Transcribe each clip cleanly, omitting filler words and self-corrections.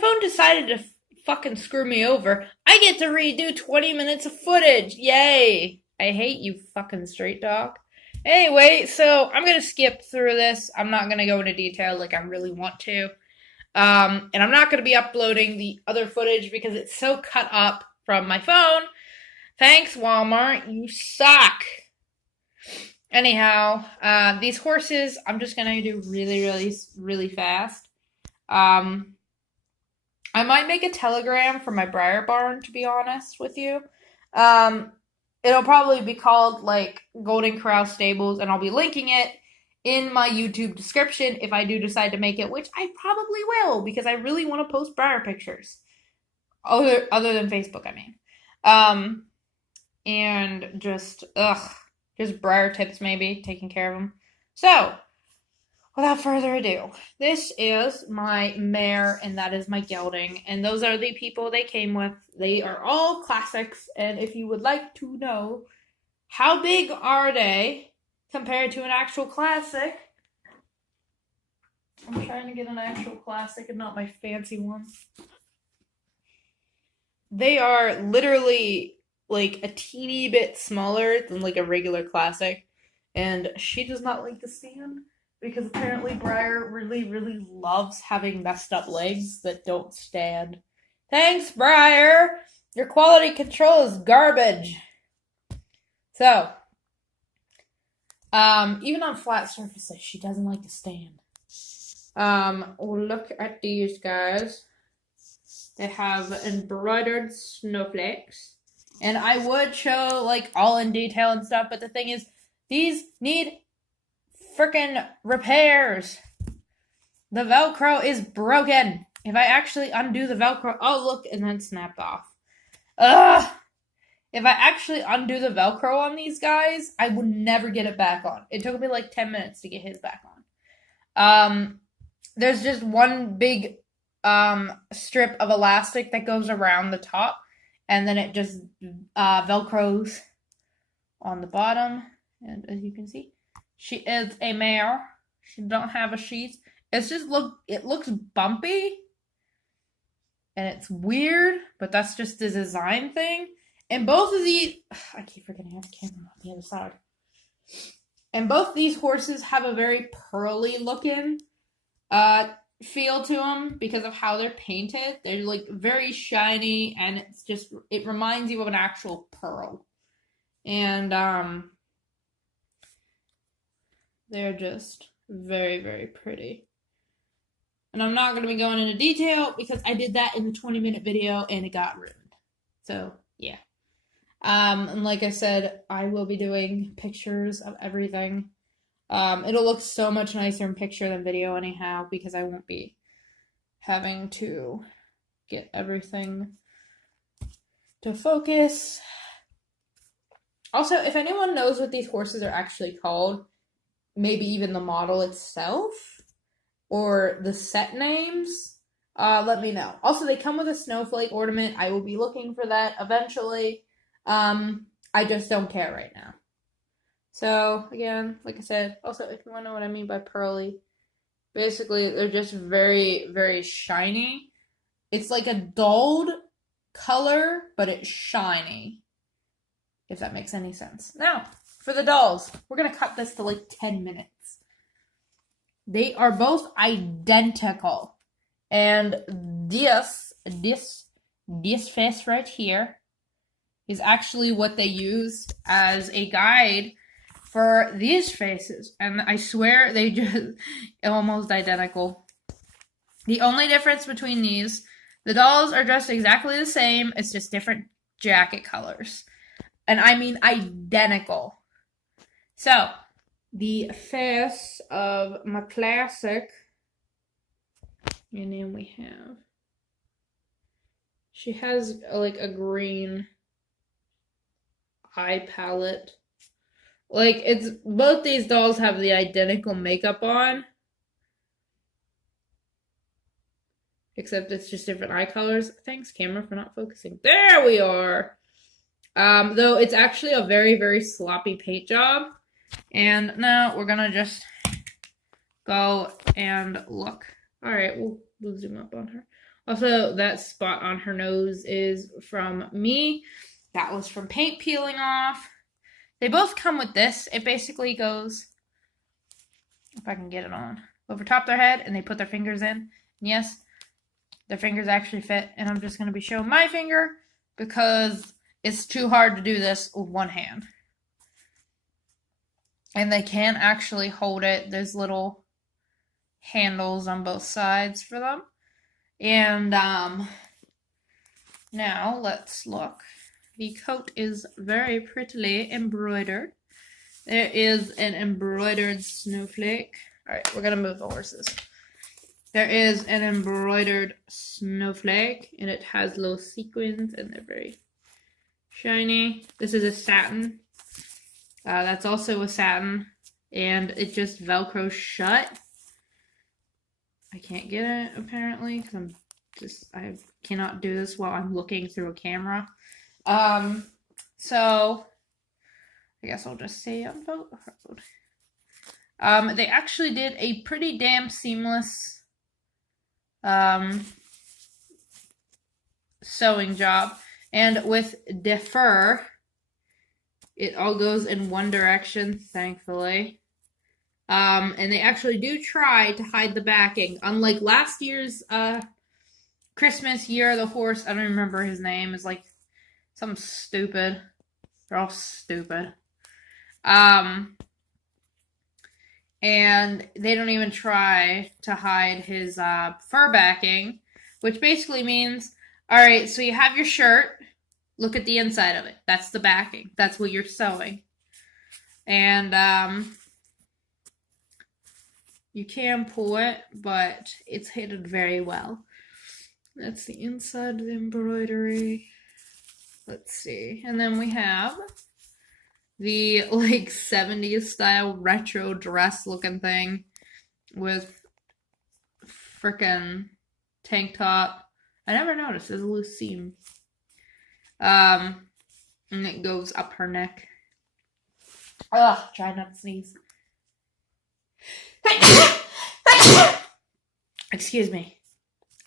phone decided to fucking screw me over, I get to redo 20 minutes of footage. Yay! I hate you, fucking straight dog. Anyway, so I'm gonna skip through this. I'm not gonna go into detail like I really want to. And I'm not gonna be uploading the other footage because it's so cut up from my phone. Thanks, Walmart. You suck. Anyhow, these horses, I'm just gonna do really fast. I might make a telegram for my Breyer barn, to be honest with you. It'll probably be called, like, Golden Corral Stables, and I'll be linking it in my YouTube description if I do decide to make it, which I probably will, because I really want to post Breyer pictures. Other than Facebook, I mean. And just Breyer tips, maybe, taking care of them. So, without further ado, this is my mare, and that is my gelding, and those are the people they came with. They are all classics, and if you would like to know how big are they compared to an actual classic, I'm trying to get an actual classic and not my fancy one. They are literally like a teeny bit smaller than like a regular classic, and she does not like to stand because apparently Breyer really loves having messed up legs that don't stand. Thanks, Breyer! Your quality control is garbage. So, even on flat surfaces, she doesn't like to stand. Look at these guys. They have embroidered snowflakes. And I would show, like, all in detail and stuff, but the thing is, these need frickin' repairs. The Velcro is broken. If I actually undo the Velcro, oh look, and then snapped off. Ugh! If I actually undo the Velcro on these guys, I would never get it back on. It took me like 10 minutes to get his back on. There's just one big strip of elastic that goes around the top, and then it just Velcros on the bottom. And as you can see, she is a mare. She don't have a sheath. It looks bumpy. And it's weird, but that's just the design thing. And both of these, I keep forgetting I have the camera on the other side. And both these horses have a very pearly looking feel to them because of how they're painted. They're like very shiny, and it reminds you of an actual pearl. And they're just very pretty. And I'm not going to be going into detail because I did that in the 20-minute video and it got ruined. So, yeah. And like I said, I will be doing pictures of everything. It'll look so much nicer in picture than video anyhow because I won't be having to get everything to focus. Also, if anyone knows what these horses are actually called, maybe even the model itself, or the set names, let me know. Also, they come with a snowflake ornament. I will be looking for that eventually. I just don't care right now. So, again, like I said, also, if you want to know what I mean by pearly, basically, they're just very shiny. It's like a dulled color, but it's shiny, if that makes any sense. Now, for the dolls, we're going to cut this to like 10 minutes. They are both identical. And this face right here is actually what they used as a guide for these faces. And I swear they just almost identical. The only difference between these, the dolls are dressed exactly the same. It's just different jacket colors. And I mean identical. So, the face of my classic, and then we have, she has like a green eye palette. Like, it's, both these dolls have the identical makeup on, except it's just different eye colors. Thanks, camera, for not focusing. There we are! Though it's actually a very sloppy paint job. And now we're gonna just go and look. Alright, we'll zoom up on her. Also, that spot on her nose is from me. That was from paint peeling off. They both come with this. It basically goes, if I can get it on, over top their head, and they put their fingers in. And yes, their fingers actually fit, and I'm just going to be showing my finger because it's too hard to do this with one hand. And they can actually hold it. There's little handles on both sides for them. And now let's look. The coat is very prettily embroidered. There is an embroidered snowflake. All right, we're going to move the horses. There is an embroidered snowflake, and it has little sequins, and they're very shiny. This is a satin. That's also a satin, and it just Velcro shut. I can't get it, apparently, because I cannot do this while I'm looking through a camera. So I guess I'll just say on vote. They actually did a pretty damn seamless sewing job, and with the fur, it all goes in one direction, thankfully. And they actually do try to hide the backing. Unlike last year's Christmas Year of the Horse, I don't remember his name, it's like something stupid. They're all stupid. And they don't even try to hide his fur backing, which basically means, all right, so you have your shirt. Look at the inside of it. That's the backing. That's what you're sewing. And you can pull it, but it's hidden very well. That's the inside of the embroidery. Let's see. And then we have the like 70s style retro dress looking thing with frickin' tank top. I never noticed there's a loose seam. And it goes up her neck. Ugh, try not to sneeze. Excuse me.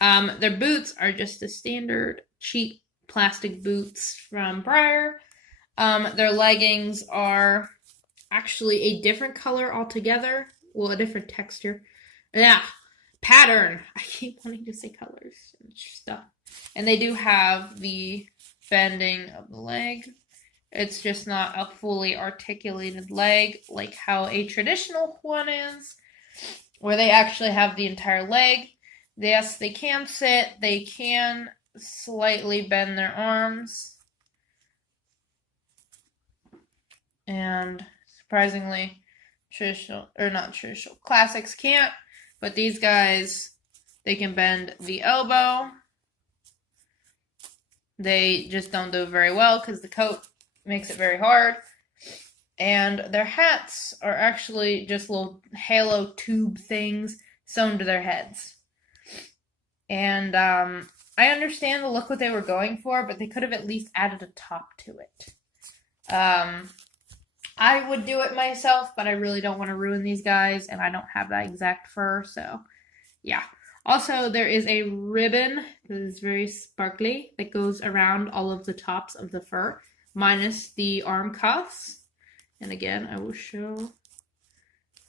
Their boots are just the standard cheap plastic boots from Breyer. Their leggings are actually a different color altogether. Well, a different texture. Yeah, pattern. I keep wanting to say colors and stuff. And they do have the bending of the leg. It's just not a fully articulated leg like how a traditional one is, where they actually have the entire leg. Yes, they can sit. They can slightly bend their arms. And surprisingly, classics can't. But these guys, they can bend the elbow. They just don't do it very well because the coat makes it very hard. And their hats are actually just little halo tube things sewn to their heads. And I understand the look what they were going for, but they could have at least added a top to it. I would do it myself, but I really don't want to ruin these guys, and I don't have that exact fur, so yeah. Also, there is a ribbon that is very sparkly that goes around all of the tops of the fur, minus the arm cuffs. And again, I will show.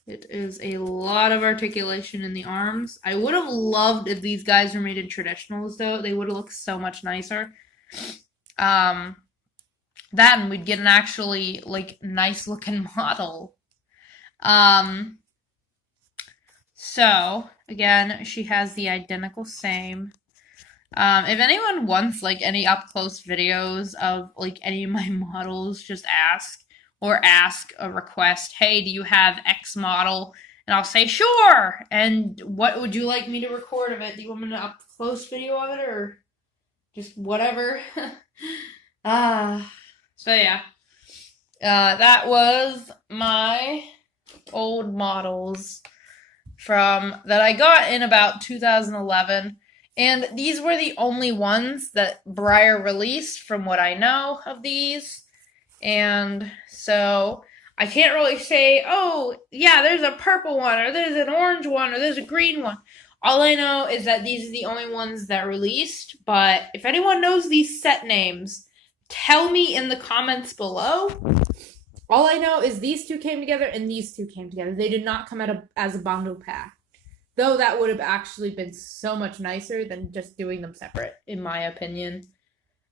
It is a lot of articulation in the arms. I would have loved if these guys were made in traditionals, though. They would have looked so much nicer. That and we'd get an actually, like, nice-looking model. So, again, she has the identical same. If anyone wants, like, any up-close videos of, like, any of my models, just ask. Or ask a request, hey, do you have X model? And I'll say, sure! And what would you like me to record of it? Do you want me to up-close video of it, or just whatever? So yeah. That was my old models that I got in about 2011. And these were the only ones that Breyer released from what I know of these. And so I can't really say, oh, yeah, there's a purple one, or there's an orange one, or there's a green one. All I know is that these are the only ones that released, but if anyone knows these set names, tell me in the comments below. All I know is these two came together and these two came together. They did not come out as a bundle pack. Though that would have actually been so much nicer than just doing them separate, in my opinion.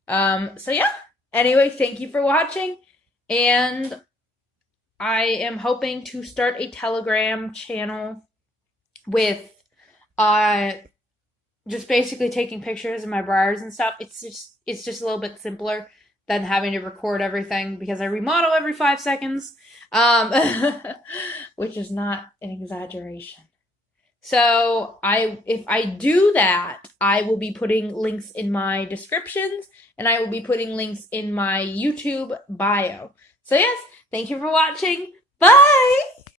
So yeah. Anyway, thank you for watching. And I am hoping to start a Telegram channel with just basically taking pictures of my breyers and stuff. It's just a little bit simpler than having to record everything because I remodel every 5 seconds, which is not an exaggeration. So if I do that, I will be putting links in my descriptions and I will be putting links in my YouTube bio. So yes, thank you for watching. Bye!